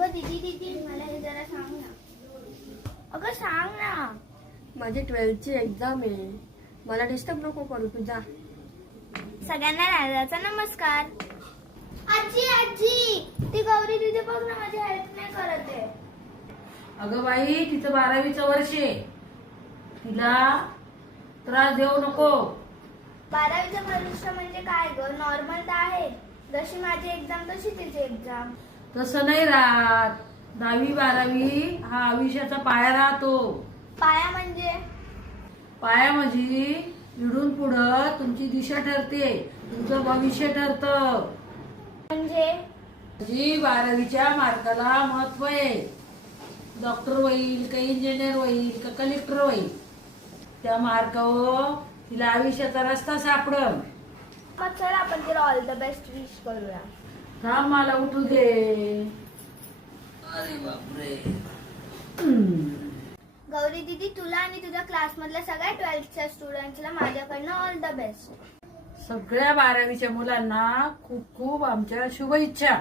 अगं दीदी दीदी मला हे जरा सांग ना. अगं सांग ना. माझी 12th ची एक्झाम आहे. मला डिस्टर्ब नको करू तुझा. सगळ्यांना राजाचा नमस्कार. आजी आजी ती गौरी दीदी बघ ना माझी हेल्प नाही करत आहे. अगं बाई तिचं 12वीचं वर्ष आहे. तिला त्रास देऊ नको. 12वीचं परीक्षा म्हणजे काय ग? नॉर्मल तर आहे. जशी माझी एक्झाम तशी तिची एक्झाम. तसं नाही राहत. 10वी 12वी हा आयुष्याचा पाया राहतो. पाया म्हणजे? पाया म्हणजे इडून पुढं तुमची दिशा ठरते, तुमचं भविष्य ठरतं. म्हणजे जी 12वीच्या मार्काला महत्व आहे. डॉक्टर होईल का इंजिनियर होईल का कलेक्टर होईल, त्या मार्कावर तिला आयुष्याचा रस्ता सापडल. मग चल आपण तिला ऑल द बेस्ट विश करूया. थांब मला उठू दे. अरे बापरे. गौरी दीदी तुला आणि तुझ्या क्लासमधल्या सगळ्या 12thच्या स्टुडंट्सला माझ्याकडनं ऑल द बेस्ट. सगळ्या 12वीच्या मुलांना खूप खूप आमच्या शुभेच्छा.